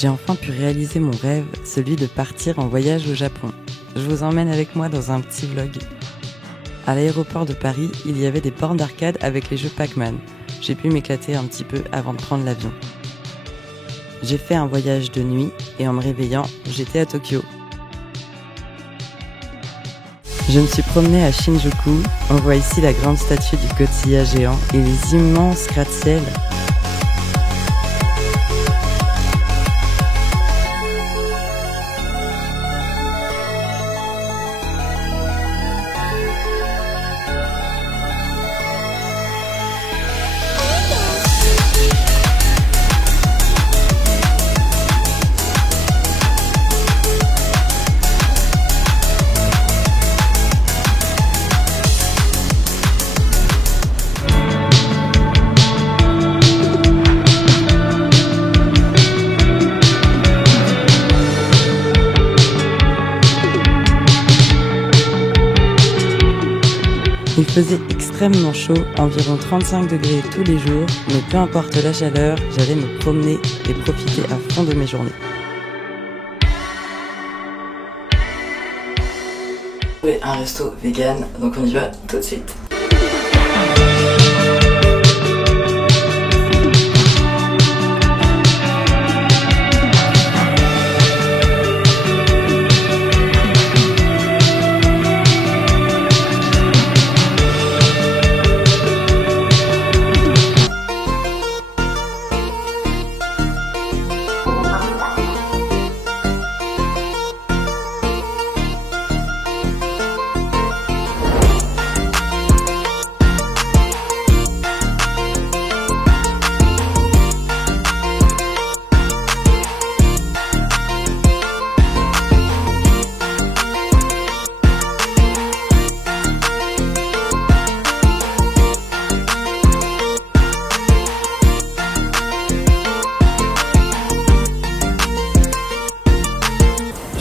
J'ai enfin pu réaliser mon rêve, celui de partir en voyage au Japon. Je vous emmène avec moi dans un petit vlog. À l'aéroport de Paris, il y avait des bornes d'arcade avec les jeux Pac-Man. J'ai pu m'éclater un petit peu avant de prendre l'avion. J'ai fait un voyage de nuit et en me réveillant, j'étais à Tokyo. Je me suis promenée à Shinjuku. On voit ici la grande statue du Godzilla géant et les immenses gratte-ciel. Il faisait extrêmement chaud, environ 35 degrés tous les jours, mais peu importe la chaleur, j'allais me promener et profiter à fond de mes journées. Un resto vegan, donc on y va tout de suite.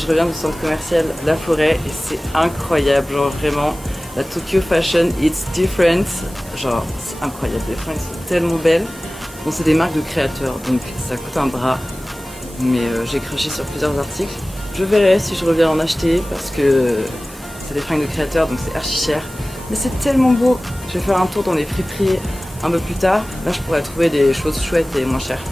Je reviens du centre commercial La Forêt et c'est incroyable, genre vraiment la Tokyo Fashion it's different, genre c'est incroyable, les fringues sont tellement belles. Bon, c'est des marques de créateurs donc ça coûte un bras, mais j'ai craché sur plusieurs articles. Je verrai si je reviens en acheter parce que c'est des fringues de créateurs donc c'est archi cher, mais c'est tellement beau. Je vais faire un tour dans les friperies un peu plus tard, là je pourrais trouver des choses chouettes et moins chères.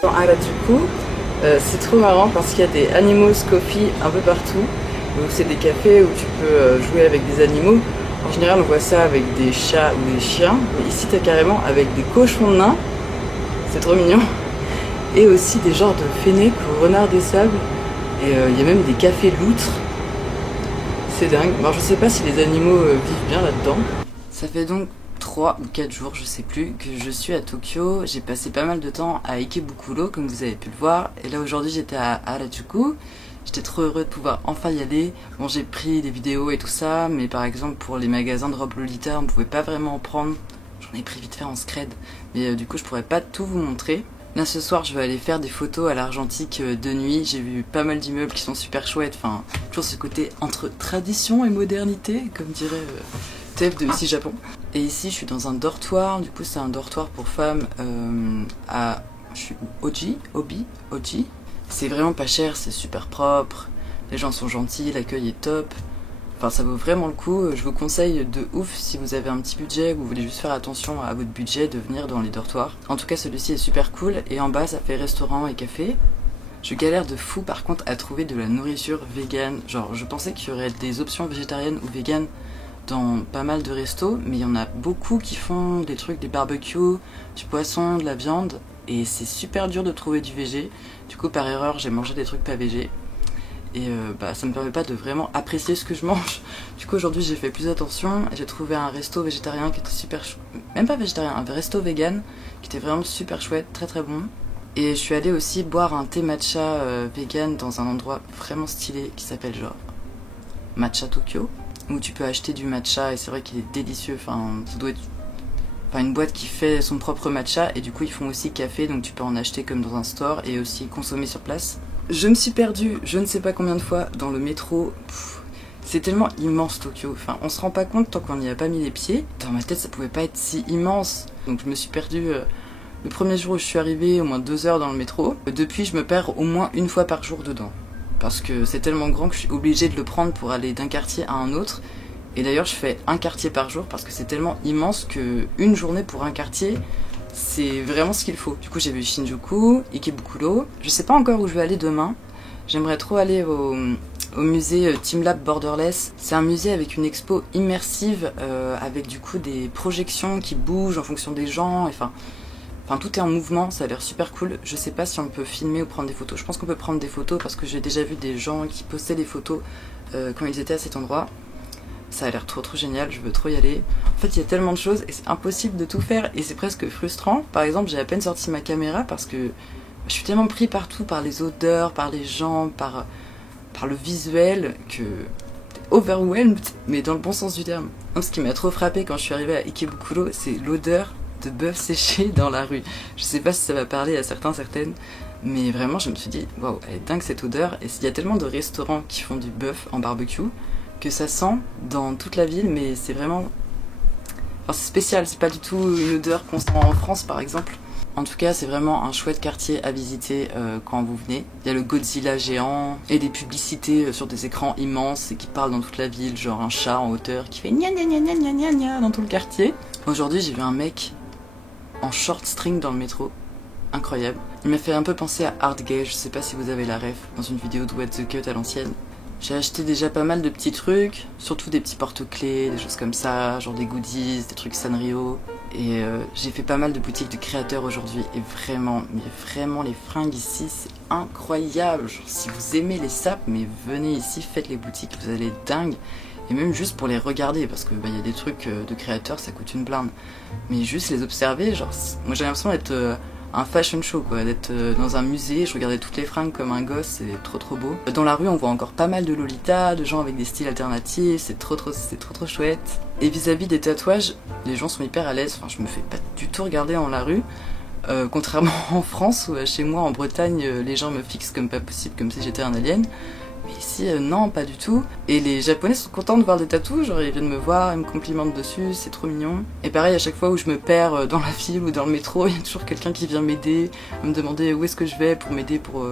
Dans Harajuku, c'est trop marrant parce qu'il y a des animals coffee un peu partout. Donc c'est des cafés où tu peux jouer avec des animaux. En général on voit ça avec des chats ou des chiens, mais ici t'as carrément avec des cochons nains, c'est trop mignon. Et aussi des genres de fennecs ou renards des sables. Et il y a même des cafés loutres. C'est dingue. Alors je sais pas si les animaux vivent bien là-dedans. Ça fait donc 3 ou 4 jours, je sais plus, que je suis à Tokyo. J'ai passé pas mal de temps à Ikebukuro, comme vous avez pu le voir. Et là aujourd'hui j'étais à Harajuku. J'étais trop heureux de pouvoir enfin y aller. Bon, j'ai pris des vidéos et tout ça, mais par exemple pour les magasins de robes Lolita, on pouvait pas vraiment en prendre. J'en ai pris vite fait en scred, mais du coup je pourrais pas tout vous montrer. Là ce soir je vais aller faire des photos à l'Argentique de nuit. J'ai vu pas mal d'immeubles qui sont super chouettes. Enfin, toujours ce côté entre tradition et modernité, comme dirait TF de Ici Japon. Et ici je suis dans un dortoir. Du coup c'est un dortoir pour femmes à... Je suis Oji. C'est vraiment pas cher, c'est super propre. Les gens sont gentils, l'accueil est top. Enfin, ça vaut vraiment le coup. Je vous conseille de ouf, si vous avez un petit budget, ou vous voulez juste faire attention à votre budget, de venir dans les dortoirs. En tout cas, celui-ci est super cool. Et en bas, ça fait restaurant et café. Je galère de fou, par contre, à trouver de la nourriture végane. Genre, je pensais qu'il y aurait des options végétariennes ou véganes dans pas mal de restos. Mais il y en a beaucoup qui font des trucs, des barbecues, du poisson, de la viande. Et c'est super dur de trouver du végé. Du coup, par erreur, j'ai mangé des trucs pas végés. Et ça me permet pas de vraiment apprécier ce que je mange. Du coup aujourd'hui j'ai fait plus attention. J'ai trouvé un resto végétarien qui était super chouette. Même pas végétarien, un resto vegan qui était vraiment super chouette, très très bon. Et je suis allée aussi boire un thé matcha vegan dans un endroit vraiment stylé qui s'appelle genre Matcha Tokyo, où tu peux acheter du matcha et c'est vrai qu'il est délicieux. Enfin, ça doit être une boîte qui fait son propre matcha et du coup ils font aussi café, donc tu peux en acheter comme dans un store et aussi consommer sur place. Je me suis perdue, je ne sais pas combien de fois, dans le métro. C'est tellement immense Tokyo, enfin on se rend pas compte tant qu'on n'y a pas mis les pieds. Dans ma tête ça pouvait pas être si immense. Donc je me suis perdue le premier jour où je suis arrivée, au moins 2 heures dans le métro. Depuis je me perds au moins une fois par jour dedans. Parce que c'est tellement grand que je suis obligée de le prendre pour aller d'un quartier à un autre. Et d'ailleurs je fais un quartier par jour parce que c'est tellement immense que une journée pour un quartier, c'est vraiment ce qu'il faut. Du coup j'ai vu Shinjuku, Ikebukuro. Je sais pas encore où je vais aller demain. J'aimerais trop aller au musée Teamlab Borderless. C'est un musée avec une expo immersive avec du coup des projections qui bougent en fonction des gens. Enfin tout est en mouvement, ça a l'air super cool. Je sais pas si on peut filmer ou prendre des photos. Je pense qu'on peut prendre des photos parce que j'ai déjà vu des gens qui postaient des photos quand ils étaient à cet endroit. Ça a l'air trop génial, je veux trop y aller. En fait il y a tellement de choses et c'est impossible de tout faire et c'est presque frustrant. Par exemple j'ai à peine sorti ma caméra parce que je suis tellement pris partout par les odeurs, par les gens, par le visuel que overwhelmed, mais dans le bon sens du terme. Donc, ce qui m'a trop frappé quand je suis arrivée à Ikebukuro, c'est l'odeur de bœuf séché dans la rue. Je sais pas si ça va parler à certaines, mais vraiment je me suis dit waouh, elle est dingue cette odeur. Et il y a tellement de restaurants qui font du bœuf en barbecue que ça sent dans toute la ville, mais c'est vraiment... Enfin, c'est spécial, c'est pas du tout une odeur qu'on sent en France par exemple. En tout cas, c'est vraiment un chouette quartier à visiter quand vous venez. Il y a le Godzilla géant et des publicités sur des écrans immenses et qui parlent dans toute la ville, genre un chat en hauteur qui fait gna gna gna gna gna gna gna dans tout le quartier. Aujourd'hui, j'ai vu un mec en short string dans le métro. Incroyable. Il m'a fait un peu penser à Art Gay, je sais pas si vous avez la ref, dans une vidéo de What the Cut à l'ancienne. J'ai acheté déjà pas mal de petits trucs, surtout des petits porte-clés, des choses comme ça, genre des goodies, des trucs Sanrio. Et j'ai fait pas mal de boutiques de créateurs aujourd'hui et vraiment, mais vraiment les fringues ici c'est incroyable. Genre, si vous aimez les sapes, mais venez ici, faites les boutiques, vous allez être dingue. Et même juste pour les regarder, parce que y a des trucs de créateurs, ça coûte une blinde. Mais juste les observer, genre, moi j'ai l'impression d'être un fashion show quoi, d'être dans un musée, je regardais toutes les fringues comme un gosse, c'est trop beau. Dans la rue on voit encore pas mal de Lolita, de gens avec des styles alternatifs, c'est trop chouette. Et vis-à-vis des tatouages, les gens sont hyper à l'aise, enfin je me fais pas du tout regarder dans la rue. Contrairement en France où chez moi en Bretagne les gens me fixent comme pas possible, comme si j'étais un alien. Mais ici non, pas du tout. Et les Japonais sont contents de voir des tatous, genre ils viennent me voir, ils me complimentent dessus, c'est trop mignon. Et pareil, à chaque fois où je me perds dans la ville ou dans le métro, il y a toujours quelqu'un qui vient m'aider, me demander où est-ce que je vais pour m'aider pour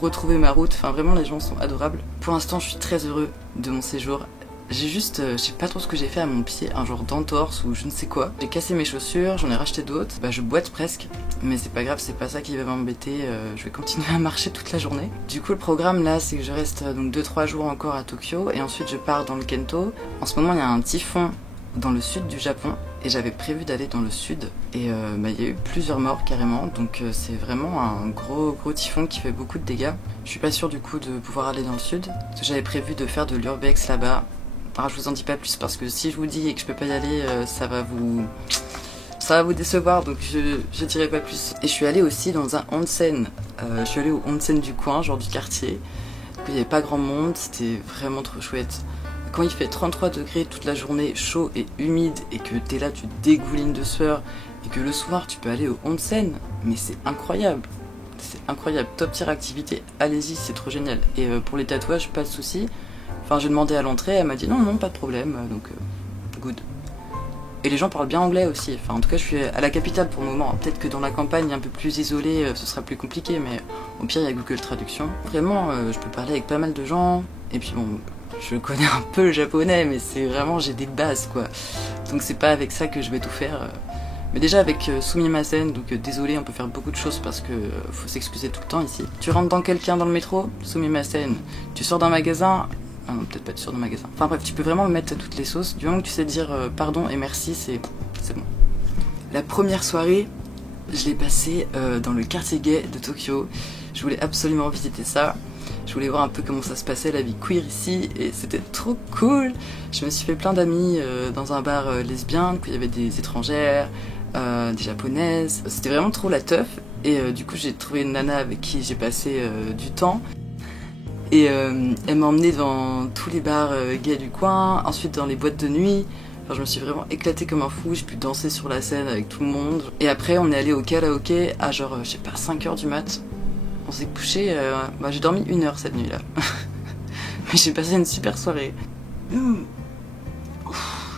retrouver ma route. Enfin vraiment les gens sont adorables. Pour l'instant je suis très heureux de mon séjour. J'ai juste, je sais pas trop ce que j'ai fait à mon pied, un genre d'entorse ou je ne sais quoi. J'ai cassé mes chaussures, j'en ai racheté d'autres, je boite presque. Mais c'est pas grave, c'est pas ça qui va m'embêter, je vais continuer à marcher toute la journée. Du coup le programme là c'est que je reste donc 2-3 jours encore à Tokyo et ensuite je pars dans le Kento. En ce moment il y a un typhon dans le sud du Japon et j'avais prévu d'aller dans le sud et il y a eu plusieurs morts carrément, donc c'est vraiment un gros typhon qui fait beaucoup de dégâts. Je suis pas sûre du coup de pouvoir aller dans le sud, parce que j'avais prévu de faire de l'urbex là-bas. Alors, je vous en dis pas plus parce que si je vous dis et que je peux pas y aller, ça va vous décevoir, donc je dirai pas plus. Et je suis allée aussi dans un onsen. Je suis allée au onsen du coin, genre du quartier. Il n'y avait pas grand monde, c'était vraiment trop chouette. Quand il fait 33 degrés toute la journée, chaud et humide, et que t'es là, tu dégoulines de sueur, et que le soir tu peux aller au onsen, mais c'est incroyable. C'est incroyable, top tier activité, allez-y, c'est trop génial. Et pour les tatouages, pas de soucis. Enfin, j'ai demandé à l'entrée, elle m'a dit non, pas de problème, donc good. Et les gens parlent bien anglais aussi. Enfin, en tout cas, je suis à la capitale pour le moment. Peut-être que dans la campagne, un peu plus isolée, ce sera plus compliqué, mais au pire, il y a Google Traduction. Vraiment, je peux parler avec pas mal de gens. Et puis bon, je connais un peu le japonais, mais c'est vraiment, j'ai des bases, quoi. Donc c'est pas avec ça que je vais tout faire. Mais déjà avec sumimasen, donc désolé, on peut faire beaucoup de choses parce que faut s'excuser tout le temps ici. Tu rentres dans quelqu'un dans le métro, sumimasen. Tu sors d'un magasin, ah non, peut-être pas être sûr d'un magasin. Enfin bref, tu peux vraiment mettre toutes les sauces. Du moment que tu sais dire pardon et merci, c'est bon. La première soirée, je l'ai passée dans le quartier gay de Tokyo. Je voulais absolument visiter ça. Je voulais voir un peu comment ça se passait, la vie queer ici, et c'était trop cool. Je me suis fait plein d'amis dans un bar lesbien, où il y avait des étrangères, des japonaises. C'était vraiment trop la teuf, et du coup j'ai trouvé une nana avec qui j'ai passé du temps. Et elle m'a emmenée dans tous les bars gays du coin, ensuite dans les boîtes de nuit. Enfin, je me suis vraiment éclatée comme un fou, j'ai pu danser sur la scène avec tout le monde. Et après on est allé au karaoké à genre, je sais pas, 5h du mat'. On s'est couché, j'ai dormi 1 heure cette nuit-là. Mais j'ai passé une super soirée.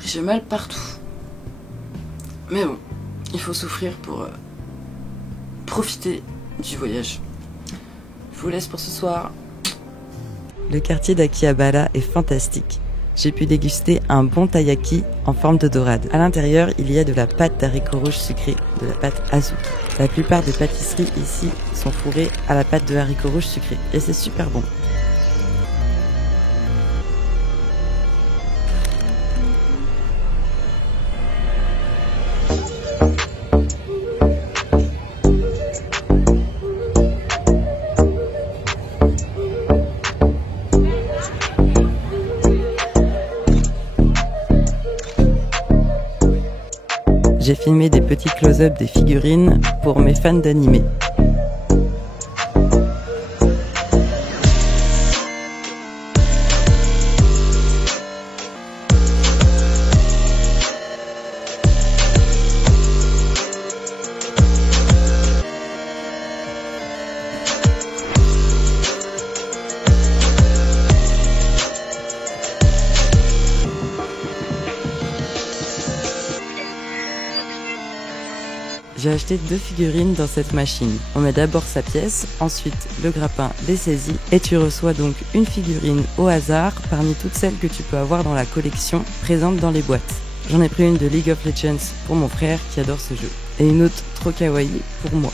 J'ai mal partout. Mais bon, il faut souffrir pour profiter du voyage. Je vous laisse pour ce soir. Le quartier d'Akihabara est fantastique. J'ai pu déguster un bon taiyaki en forme de dorade. À l'intérieur, il y a de la pâte d'haricots rouges sucrés, de la pâte azuki. La plupart des pâtisseries ici sont fourrées à la pâte de haricots rouges sucrés et c'est super bon. J'ai filmé des petits close-up des figurines pour mes fans d'animé. J'ai acheté 2 figurines dans cette machine. On met d'abord sa pièce, ensuite le grappin les saisit et tu reçois donc une figurine au hasard parmi toutes celles que tu peux avoir dans la collection présente dans les boîtes. J'en ai pris une de League of Legends pour mon frère qui adore ce jeu et une autre trop kawaii pour moi.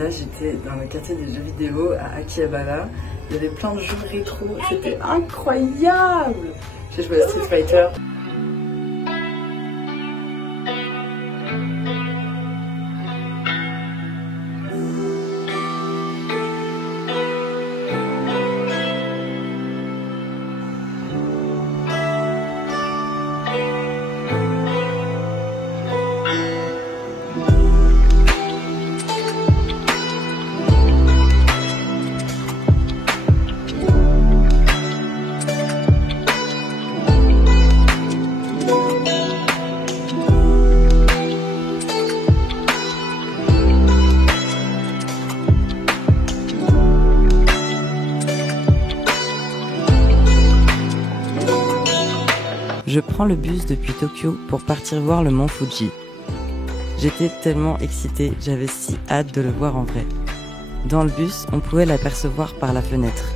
Là, j'étais dans le quartier des jeux vidéo à Akihabara. Il y avait plein de jeux rétro. C'était incroyable. J'ai joué à Street Fighter. Je prends le bus depuis Tokyo pour partir voir le mont Fuji. J'étais tellement excitée, j'avais si hâte de le voir en vrai. Dans le bus, on pouvait l'apercevoir par la fenêtre.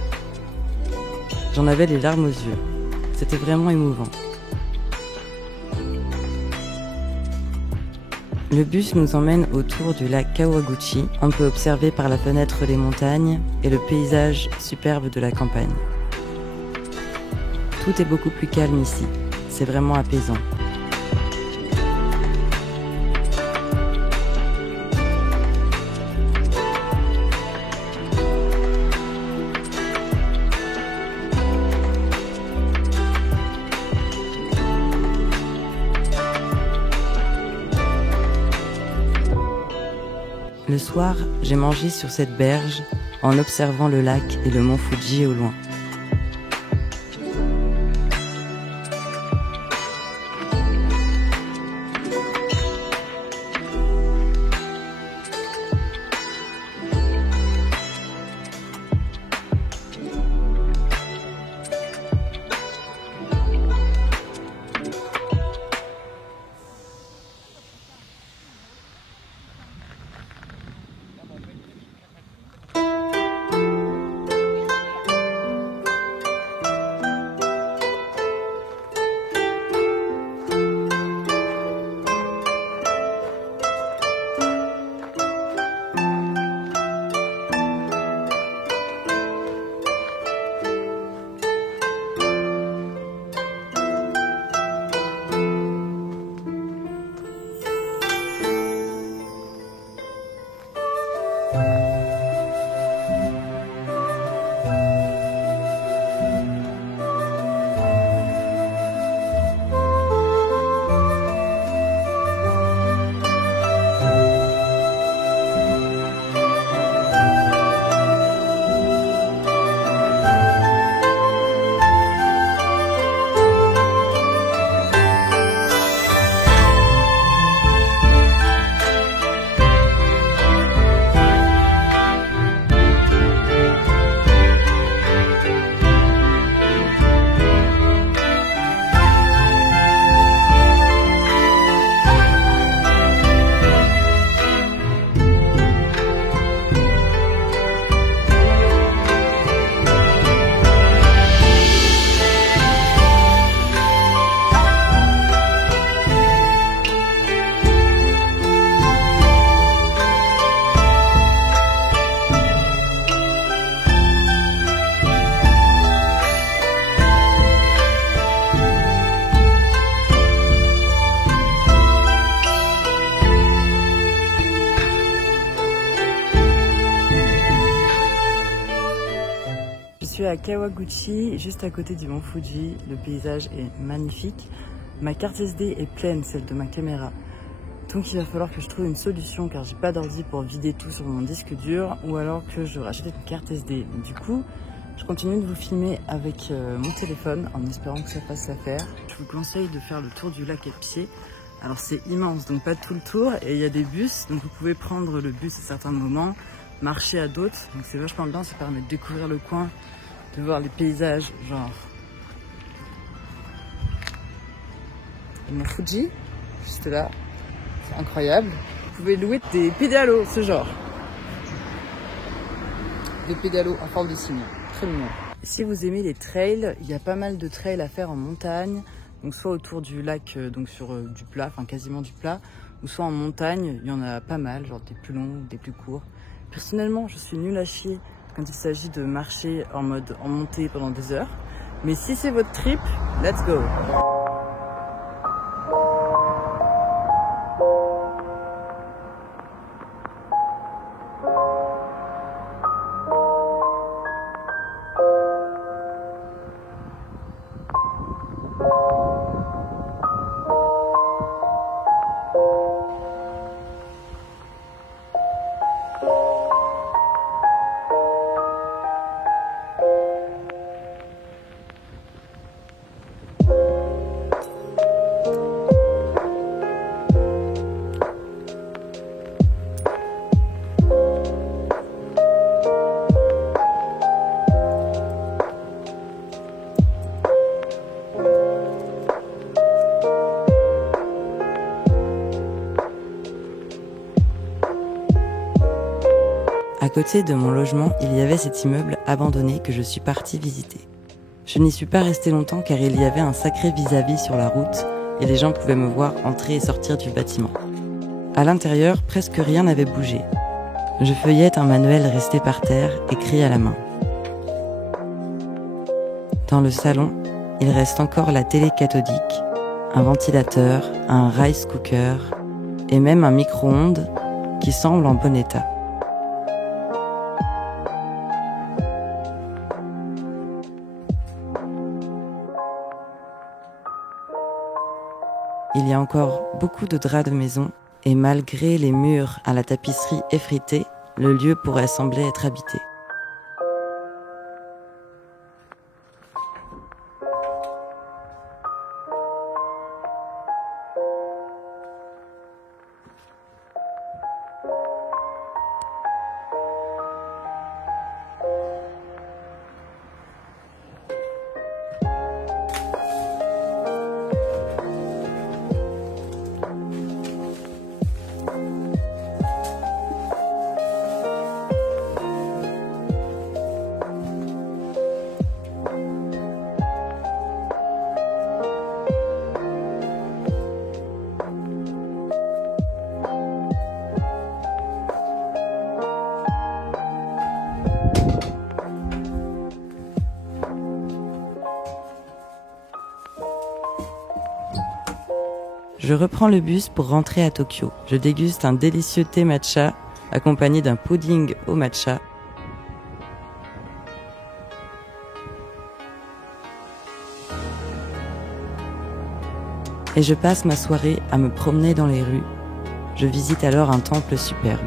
J'en avais les larmes aux yeux. C'était vraiment émouvant. Le bus nous emmène autour du lac Kawaguchi. On peut observer par la fenêtre les montagnes et le paysage superbe de la campagne. Tout est beaucoup plus calme ici. C'est vraiment apaisant. Le soir, j'ai mangé sur cette berge en observant le lac et le mont Fuji au loin. Je suis à Kawaguchi, juste à côté du mont Fuji. Le paysage est magnifique. Ma carte SD est pleine, celle de ma caméra. Donc il va falloir que je trouve une solution car j'ai pas d'ordi pour vider tout sur mon disque dur ou alors que je rachète une carte SD. Du coup, je continue de vous filmer avec mon téléphone en espérant que ça fasse l'affaire. Je vous conseille de faire le tour du lac à pied. Alors c'est immense, donc pas tout le tour et il y a des bus, donc vous pouvez prendre le bus à certains moments, marcher à d'autres, donc c'est vachement bien, ça permet de découvrir le coin, de voir les paysages, genre le mont Fuji, juste là, c'est incroyable. Vous pouvez louer des pédalos, ce genre. Des pédalos en forme de cygne, très mignon. Si vous aimez les trails, il y a pas mal de trails à faire en montagne, donc soit autour du lac, donc sur du plat, enfin quasiment du plat, ou soit en montagne, il y en a pas mal, genre des plus longs, des plus courts. Personnellement, je suis nulle à chier quand il s'agit de marcher en mode en montée pendant des heures. Mais si c'est votre trip, let's go! À côté de mon logement, il y avait cet immeuble abandonné que je suis partie visiter. Je n'y suis pas restée longtemps car il y avait un sacré vis-à-vis sur la route et les gens pouvaient me voir entrer et sortir du bâtiment. À l'intérieur, presque rien n'avait bougé. Je feuillette un manuel resté par terre, écrit à la main. Dans le salon, il reste encore la télé cathodique, un ventilateur, un rice cooker et même un micro-ondes qui semble en bon état. Il y a encore beaucoup de draps de maison et malgré les murs à la tapisserie effritée, le lieu pourrait sembler être habité. Je reprends le bus pour rentrer à Tokyo. Je déguste un délicieux thé matcha accompagné d'un pudding au matcha. Et je passe ma soirée à me promener dans les rues. Je visite alors un temple superbe.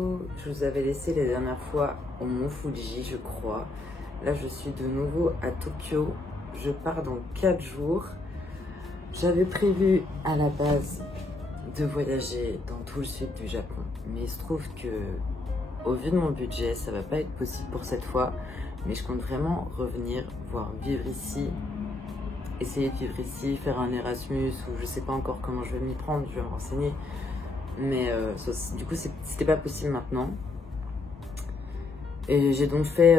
Tokyo. Je vous avais laissé la dernière fois au Mont Fuji, je crois. Là, je suis de nouveau à Tokyo. Je pars dans 4 jours. J'avais prévu à la base de voyager dans tout le sud du Japon. Mais il se trouve que, au vu de mon budget, ça va pas être possible pour cette fois. Mais je compte vraiment revenir, voir vivre ici. Essayer de vivre ici, faire un Erasmus ou je sais pas encore comment je vais m'y prendre, je vais me renseigner. Mais du coup, c'était pas possible maintenant. Et j'ai donc fait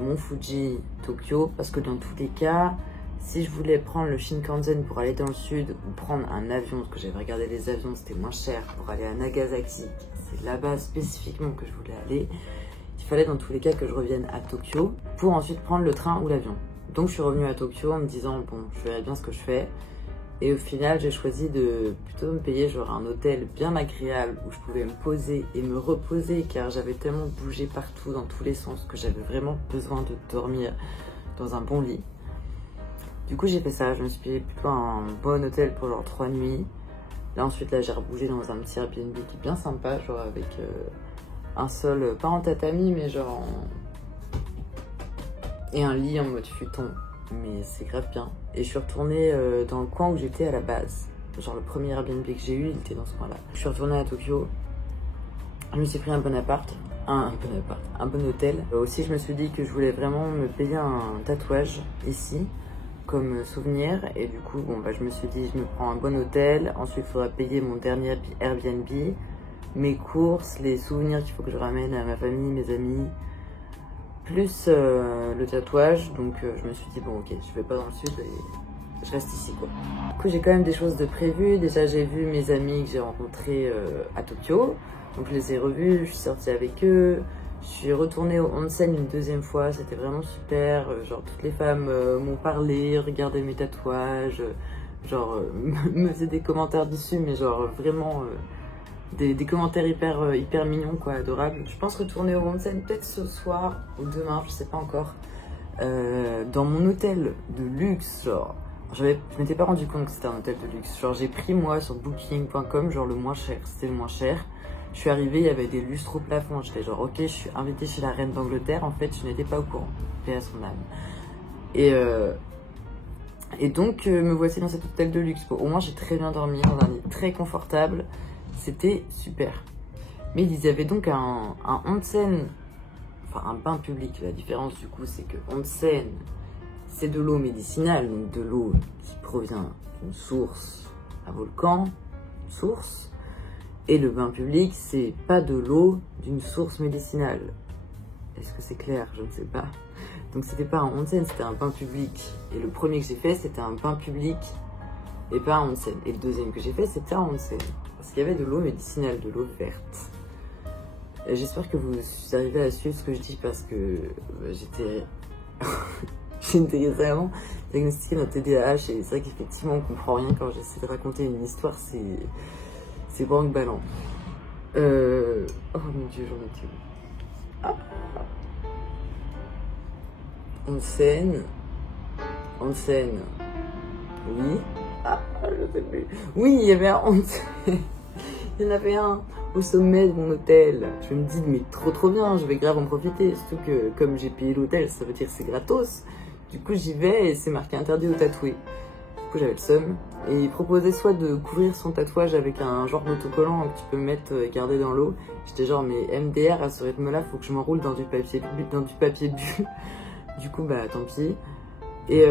Mont Fuji, Tokyo, parce que dans tous les cas, si je voulais prendre le Shinkansen pour aller dans le sud ou prendre un avion, parce que j'avais regardé les avions, c'était moins cher, pour aller à Nagasaki, c'est là-bas spécifiquement que je voulais aller, il fallait dans tous les cas que je revienne à Tokyo pour ensuite prendre le train ou l'avion. Donc je suis revenue à Tokyo en me disant bon, je verrai bien ce que je fais. Et au final, j'ai choisi de plutôt me payer genre un hôtel bien agréable où je pouvais me poser et me reposer car j'avais tellement bougé partout dans tous les sens que j'avais vraiment besoin de dormir dans un bon lit. Du coup, j'ai fait ça. Je me suis payé plutôt un bon hôtel pour genre 3 nuits. Là, ensuite, là, j'ai rebougé dans un petit Airbnb qui est bien sympa, genre avec un sol, pas en tatami, mais genre et un lit en mode futon, mais c'est grave bien. Et je suis retournée dans le coin où j'étais à la base. Genre le premier Airbnb que j'ai eu, il était dans ce coin-là. Je suis retournée à Tokyo. Je me suis pris un bon appart, un bon hôtel. Aussi, je me suis dit que je voulais vraiment me payer un tatouage ici, comme souvenir. Et du coup, bon, bah, je me suis dit, je me prends un bon hôtel. Ensuite, il faudra payer mon dernier Airbnb, mes courses, les souvenirs qu'il faut que je ramène à ma famille, mes amis. Plus le tatouage, donc je me suis dit bon ok, je vais pas dans le sud et je reste ici quoi. Du coup j'ai quand même des choses de prévues. Déjà j'ai vu mes amis que j'ai rencontrés à Tokyo, donc je les ai revus, je suis sortie avec eux. Je suis retournée au onsen une deuxième fois, c'était vraiment super. Genre toutes les femmes m'ont parlé, regardé mes tatouages, genre me faisaient des commentaires dessus, mais genre vraiment des commentaires hyper mignons quoi, adorables. Je pense retourner au onsen peut-être ce soir ou demain, je sais pas encore, dans mon hôtel de luxe. Genre je m'étais pas rendu compte que c'était un hôtel de luxe. Genre j'ai pris moi sur booking.com genre le moins cher, c'était le moins cher. Je suis arrivée, il y avait des lustres au plafond. J'étais genre ok, je suis invitée chez la reine d'Angleterre. En fait je n'étais pas au courant, paix à son âme. Et donc me voici dans cet hôtel de luxe. Bon, au moins j'ai très bien dormi dans un lit très confortable. C'était super. Mais ils avaient donc un onsen, enfin un bain public. La différence du coup c'est que onsen c'est de l'eau médicinale, donc de l'eau qui provient d'une source, un volcan, une source. Et le bain public c'est pas de l'eau d'une source médicinale. Est-ce que c'est clair? Je ne sais pas. Donc c'était pas un onsen, c'était un bain public. Et le premier que j'ai fait c'était un bain public et pas un onsen. Et le deuxième que j'ai fait c'était un onsen. Parce qu'il y avait de l'eau médicinale, de l'eau verte. J'espère que vous arrivez à suivre ce que je dis parce que j'étais vraiment diagnostiquée d'un TDAH et c'est vrai qu'effectivement on comprend rien quand j'essaie de raconter une histoire, c'est branque-ballant. Oh mon dieu, j'en étais où? Ah. Onsen. Oui. Ah, je sais plus. Oui, il y avait un onsen. Il y en avait un au sommet de mon hôtel. Je me dis, mais trop bien, je vais grave en profiter. Surtout que, comme j'ai payé l'hôtel, ça veut dire que c'est gratos. Du coup, j'y vais et c'est marqué interdit aux tatoués. Du coup, j'avais le seum. Et il proposait soit de couvrir son tatouage avec un genre d'autocollant que tu peux mettre et garder dans l'eau. J'étais genre, mais MDR, à ce rythme-là, faut que je m'enroule dans du papier bu. Du coup, bah, tant pis. Et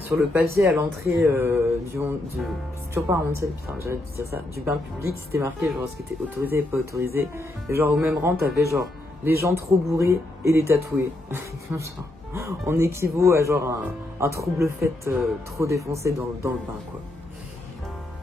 sur le papier à l'entrée c'est toujours pas un onsen, putain, j'arrête de dire ça, du bain public, c'était marqué genre ce qui était autorisé et pas autorisé. Et genre au même rang, t'avais genre les gens trop bourrés et les tatoués. Genre, on équivaut à genre un trouble fait trop défoncé dans le bain quoi.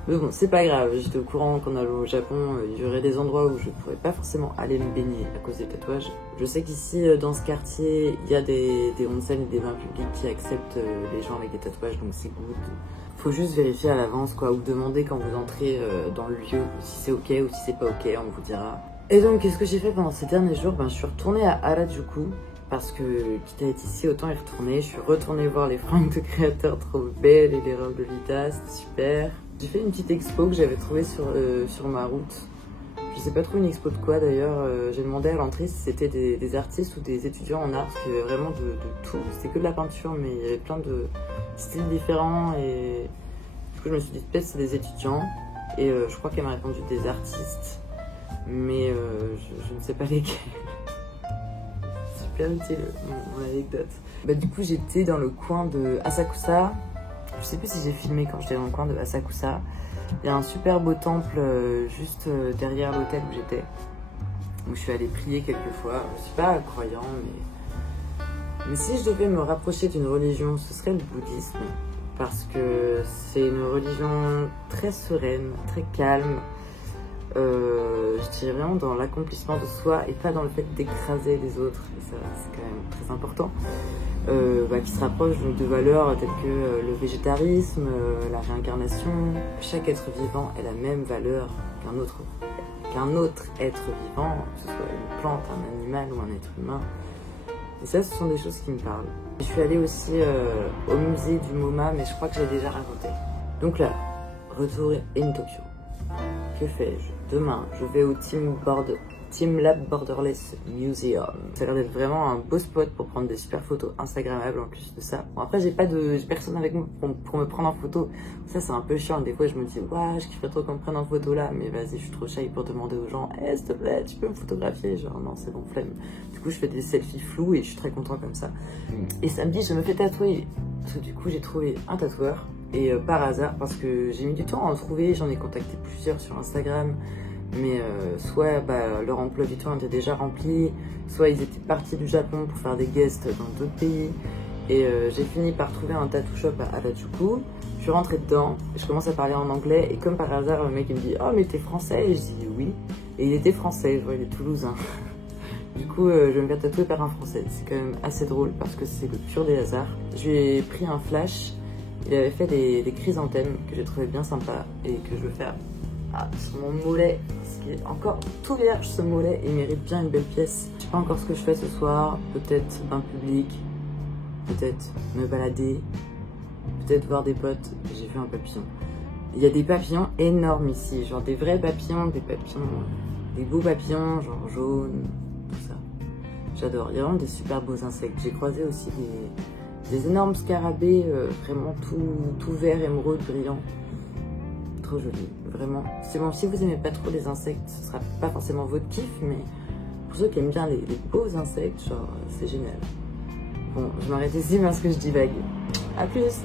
Mais bon, c'est pas grave, j'étais au courant qu'en allant au Japon, il y aurait des endroits où je pourrais pas forcément aller me baigner à cause des tatouages. Je sais qu'ici, dans ce quartier, il y a des onsen et des bains publics qui acceptent les gens avec des tatouages, donc c'est good. Faut juste vérifier à l'avance, quoi, ou demander quand vous entrez dans le lieu si c'est ok ou si c'est pas ok, on vous dira. Et donc, qu'est-ce que j'ai fait pendant ces derniers jours? Je suis retournée à Harajuku, parce que quitte à être ici, autant y retourner. Je suis retournée voir les fringues de créateurs trop belles et les robes Lolita, c'était super. J'ai fait une petite expo que j'avais trouvée sur ma route Je sais pas trop une expo de quoi d'ailleurs, j'ai demandé à l'entrée si c'était des artistes ou des étudiants en art, parce qu'il y avait vraiment de tout. C'était que de la peinture, mais il y avait plein de styles différents et du coup je me suis dit peut-être c'est des étudiants et je crois qu'elle m'a répondu des artistes, mais je ne sais pas lesquels. Super utile mon anecdote. Bah, du coup j'étais dans le coin de Asakusa. Je sais plus si j'ai filmé quand j'étais dans le coin de Asakusa. Il y a un super beau temple juste derrière l'hôtel où j'étais, où je suis allée prier quelques fois. Je suis pas croyant, mais si je devais me rapprocher d'une religion, ce serait le bouddhisme, parce que c'est une religion très sereine, très calme. Je dirais vraiment dans l'accomplissement de soi et pas dans le fait d'écraser les autres, et ça c'est quand même très important. Qui se rapproche donc de valeurs telles que le végétarisme, la réincarnation. Chaque être vivant a la même valeur qu'un autre être vivant, que ce soit une plante, un animal ou un être humain. Et ça, ce sont des choses qui me parlent. Je suis allée aussi au musée du MoMA, mais je crois que j'ai déjà raconté. Donc là, retour in Tokyo. Que fais-je? Demain, je vais au Team Lab Borderless Museum. Ça a l'air d'être vraiment un beau spot pour prendre des super photos instagrammables en plus de ça. Bon, après j'ai personne avec moi pour me prendre en photo. Ça c'est un peu chiant, des fois je me dis ouais, je kifferais trop qu'on me prenne en photo là, mais vas-y, je suis trop shy pour demander aux gens hey, s'il te plaît tu peux me photographier, genre non c'est bon, flemme. Du coup je fais des selfies flous et je suis très content comme ça. Et samedi je me fais tatouer, parce que du coup j'ai trouvé un tatoueur. Et par hasard, parce que j'ai mis du temps à en trouver, j'en ai contacté plusieurs sur Instagram, mais soit leur emploi du temps était déjà rempli, soit ils étaient partis du Japon pour faire des guests dans d'autres pays. Et j'ai fini par trouver un tattoo shop à Harajuku. Je suis rentrée dedans, je commence à parler en anglais, et comme par hasard, le mec il me dit « Oh mais t'es français ?» Et je dis « Oui ». Et il était français, il est toulousain. Du coup, je vais me faire tatouer par un français. C'est quand même assez drôle, parce que c'est le pur des hasards. Je lui ai pris un flash. Il avait fait des chrysanthèmes que j'ai trouvé bien sympa et que je veux faire sur mon mollet, parce qu'il est encore tout vierge ce mollet et il mérite bien une belle pièce. Je sais pas encore ce que je fais ce soir, peut-être bain public, peut-être me balader, peut-être voir des potes. J'ai vu un papillon. Il y a des papillons énormes ici, genre des vrais papillons, des beaux papillons, genre jaunes, tout ça. J'adore, il y a vraiment des super beaux insectes. J'ai croisé aussi des énormes scarabées, vraiment tout vert, émeraude, brillant. Trop joli, vraiment. C'est bon, si vous aimez pas trop les insectes, ce sera pas forcément votre kiff, mais pour ceux qui aiment bien les beaux insectes, genre, c'est génial. Bon, je m'arrête ici parce que je divague. À plus!